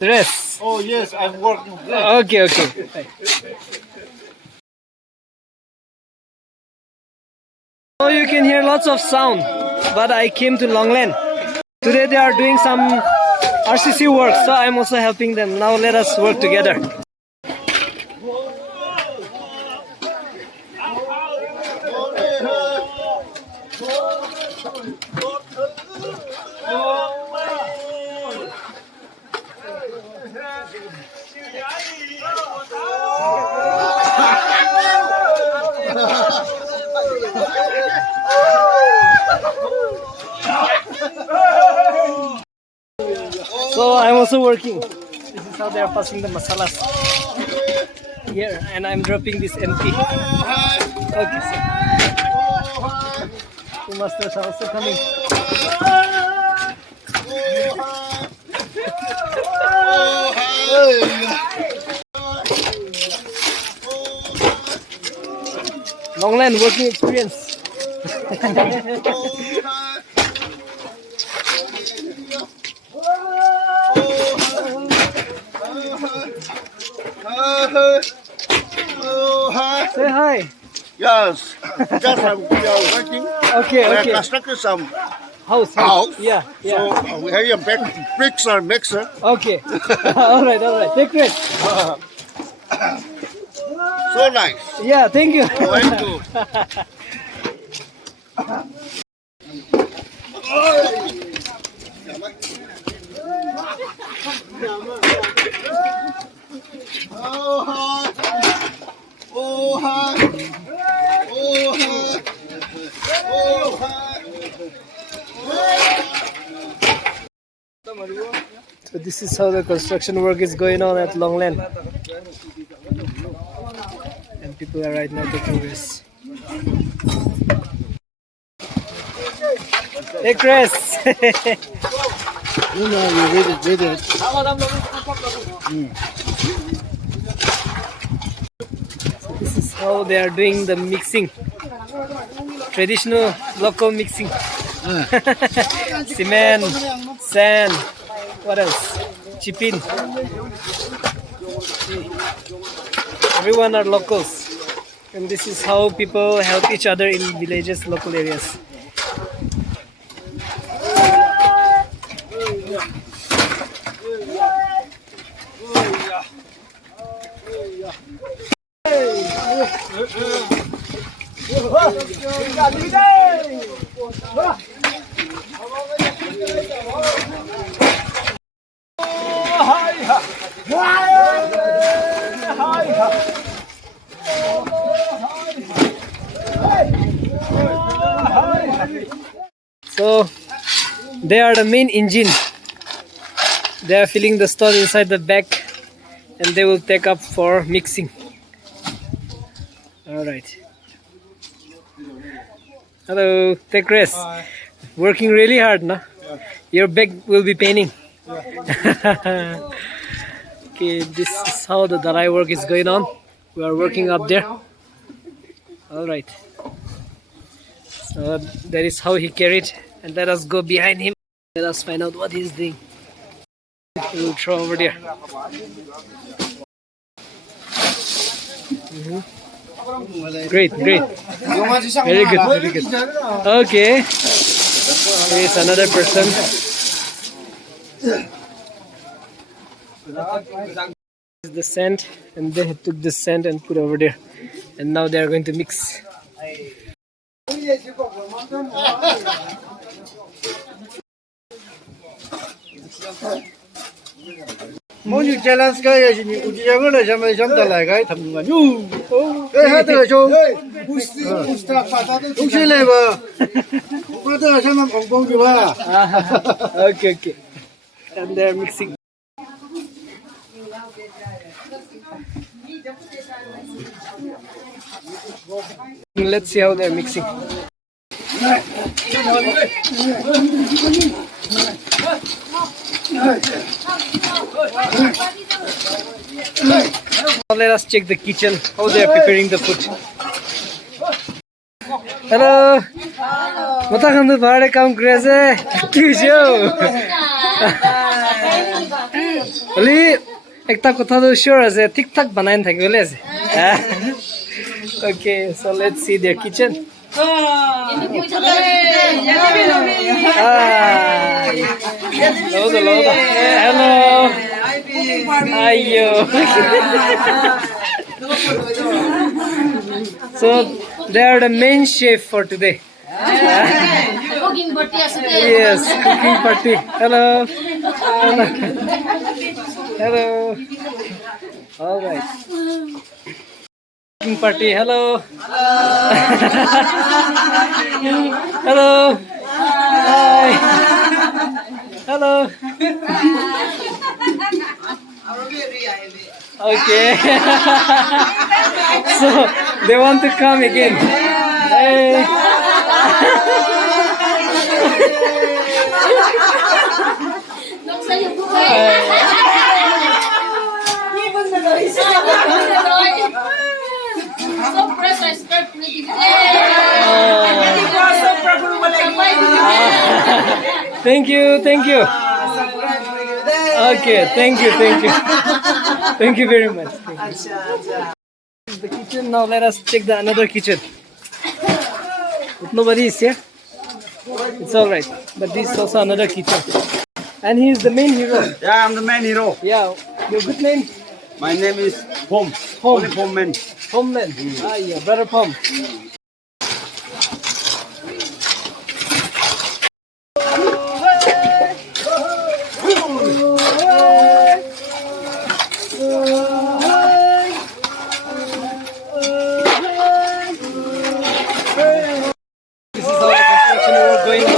Dress. Oh yes, I'm working. Okay, okay. So you can hear lots of sound, but I came to Longleng. Today they are doing some RCC work, so I'm also helping them. Now let us work together. So I'm also working. This is how they are passing the masalas here, and I'm dropping this empty. Okay, so the masters are also coming. Longleng working experience. Say hi. Yes, just we are working. Okay, We are okay. constructing some House. house. Yeah, yeah. So we have a big mixer. Okay. All right, all right. Take care. So nice. Yeah, thank you. Very good. So this is how the construction work is going on at Longleng. And people are right now taking rest. Take rest. You know, you read it. This is how they are doing the mixing. Traditional local mixing. Cement, sand, what else? Chipin. Everyone are locals. And this is how people help each other in villages, local areas. So they are the main engine. They are filling the stone inside the bag and they will take up for mixing. Alright. Hello, take rest. Hi. Working really hard, no? Yeah. Your back will be paining. Yeah. Okay, this is how the darai work is going on. We are working up there. Alright. So that is how he carried. And let us go behind him. Let us find out what he's doing. We will throw over there. Great, great. Very good, very good. Okay. Here's another person. This is the sand, and they took the sand and put over there. And now they are going to mix. Mỗi như challenge cái gì cũng chỉ có là xem ta lại cái thầm người nhu cái hết rồi chú cũng xin lên mà có tới xem ông bông gì mà Okay, okay. And they're mixing. Let's see how they're mixing. Now let us check the kitchen, how they are preparing the food. Hello. Mata kandu bhade kam greze. Tu show. Only ekta kotha to sure ase thik thak banain thaki bole ase. Okay, so let's see their kitchen. Hello. Ayo. So they are the main chef for today. Cooking party yesterday. Yes, cooking party. Hello. Hello. All right. Cooking party. Hello. Hello. Hi. Hello. Okay. So they want to come again. Hey. So fresh, I start making Thank you. Okay, thank you. Thank you very much. Thank you. This is the kitchen. Now let us check the another kitchen. If nobody is here, it's all right. But this is also another kitchen, and he is the main hero. Yeah, I'm the main hero. Yeah, your good name? My name is Phom. Phom. Only Phom man. Homeland. Ah, yeah, brother Phom. This is how the construction work going on.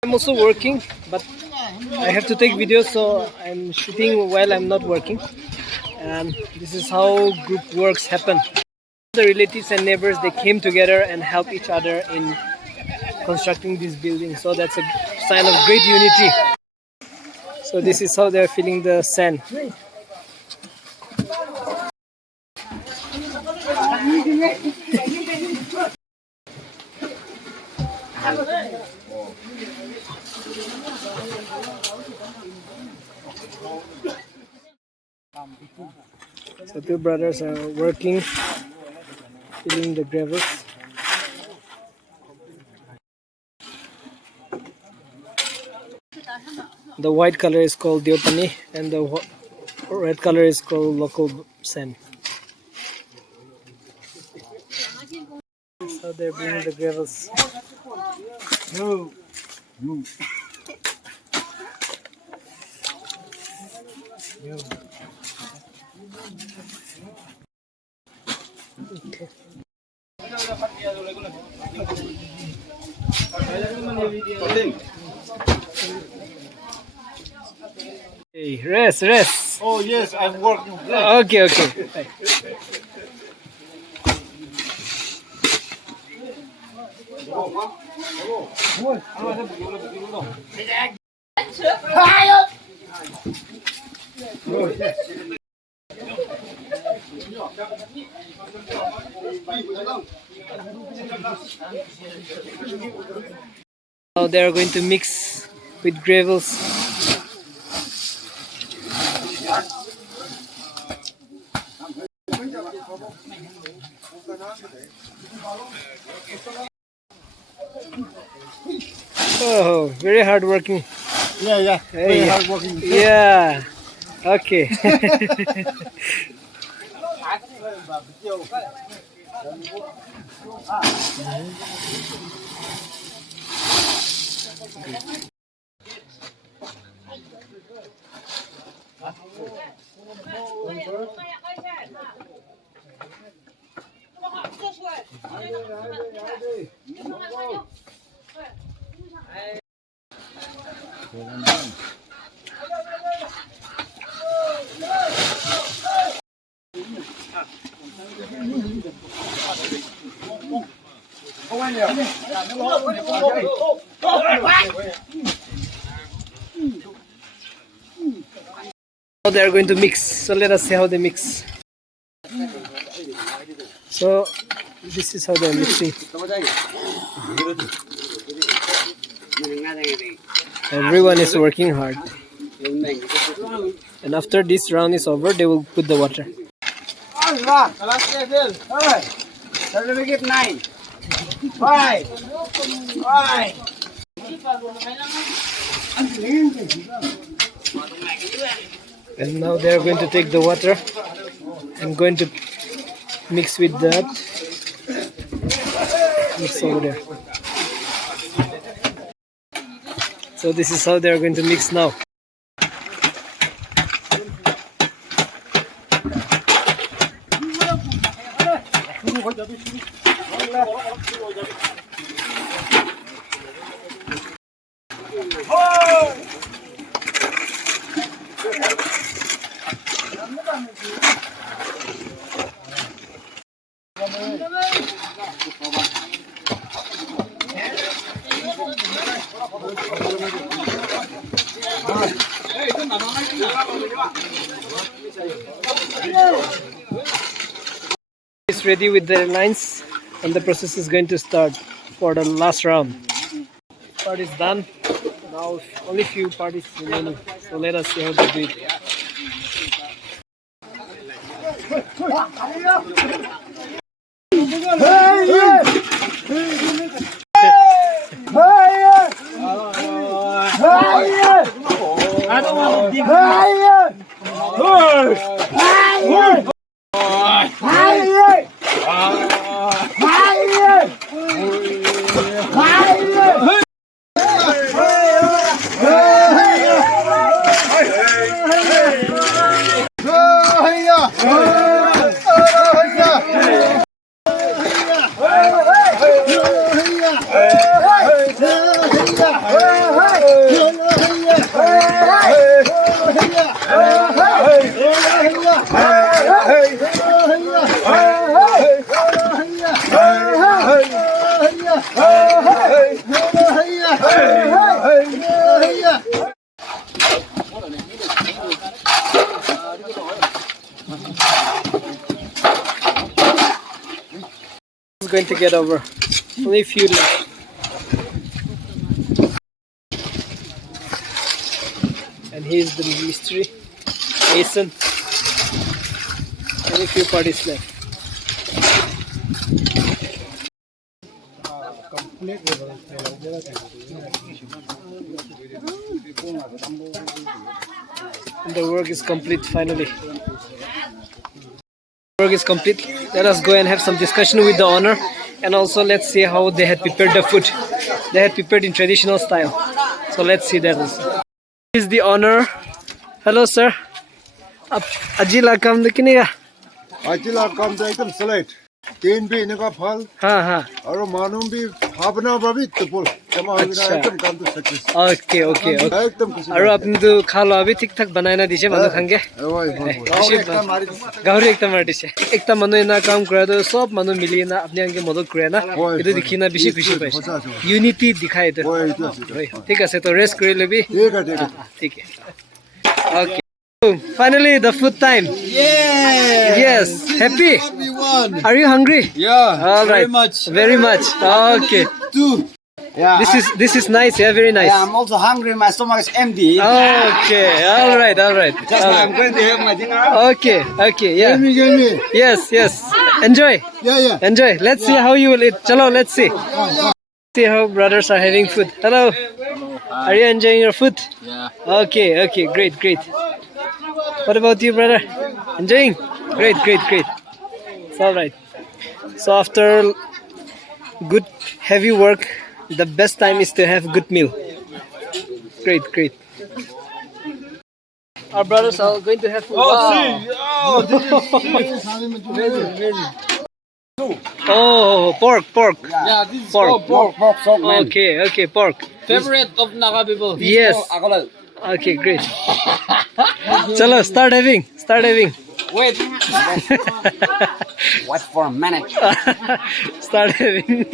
I'm also working, but I have to take videos, so I'm shooting while I'm not working. And this is how group works happen. The relatives and neighbors, they came together and help each other in constructing this building. So that's a sign of great unity. So this is how they're filling the sand. So two brothers are working, filling the gravels. The white color is called diopani and the red color is called local sand. So they're bringing the gravels. Hey, rest. Oh yes, I'm working. Okay. Now they are going to mix with gravels. Oh, very hard working. Yeah. Very Hey, hard working. yeah. Okay. Now they are going to mix. So let us see how they mix. So this is how they are mixing. Everyone is working hard. And after this round is over, they will put the water. Certificate 9. 5. And now they are going to take the water and going to mix with that. Mix over there. So this is how they are going to mix now. It's ready with their lines and the process is going to start for the last round. Part is done. Now only few parties remaining. So let us see how they do it. It's going to get over. Only a few left. he's the mystery mason, and a few parties left. And the work is complete finally. Work is complete. Let us go and have some discussion with the owner, and also let's see how they had prepared the food. They had prepared in traditional style. So let's see that also. This is the owner. Hello sir. Ajila kam de kiniga. Ajila kam de ekdam select. Tin bhi inka phal. Ha. Aur manum bhi bhavna bhi tupul. Jama hoina ekdam kam to success. Okay. Ekdam kusi. Aru apni to khalo abhi ठीक ठाक बनाना दिसे manu khange. Gauri ekta mar dise. Ekta manu ena kam kura to sob manu mili na apni ange modot kura na. Etu dikhi na bishi khushi paise. Unity dikhai to. ठीक है तो rest kuri lebi. ठीक है. Okay. Finally, the food time. Yes. Happy? We won. Are you hungry? Yeah. All right. Very much. Okay. Yeah, This is nice. Yeah, very nice. I'm also hungry. My stomach is empty. Okay. All right. Just now I'm going to have my dinner. Okay. Yeah. Give me. Yes. Enjoy. Yeah. Enjoy. Let's see how you will eat. Chalo, let's see. See how brothers are having food. Hello. Are you enjoying your food? Yeah. Okay. Great. What about you, brother? Enjoying? Great. It's all right. So after good heavy work, the best time is to have good meal. Great. Our brothers are going to have food. Amazing. Oh, pork. Yeah, this is Pork. pork. Okay, pork. Favorite of Naga people. Yes. Okay, great. Chalo, start having. Wait. Wait for a minute. Start having.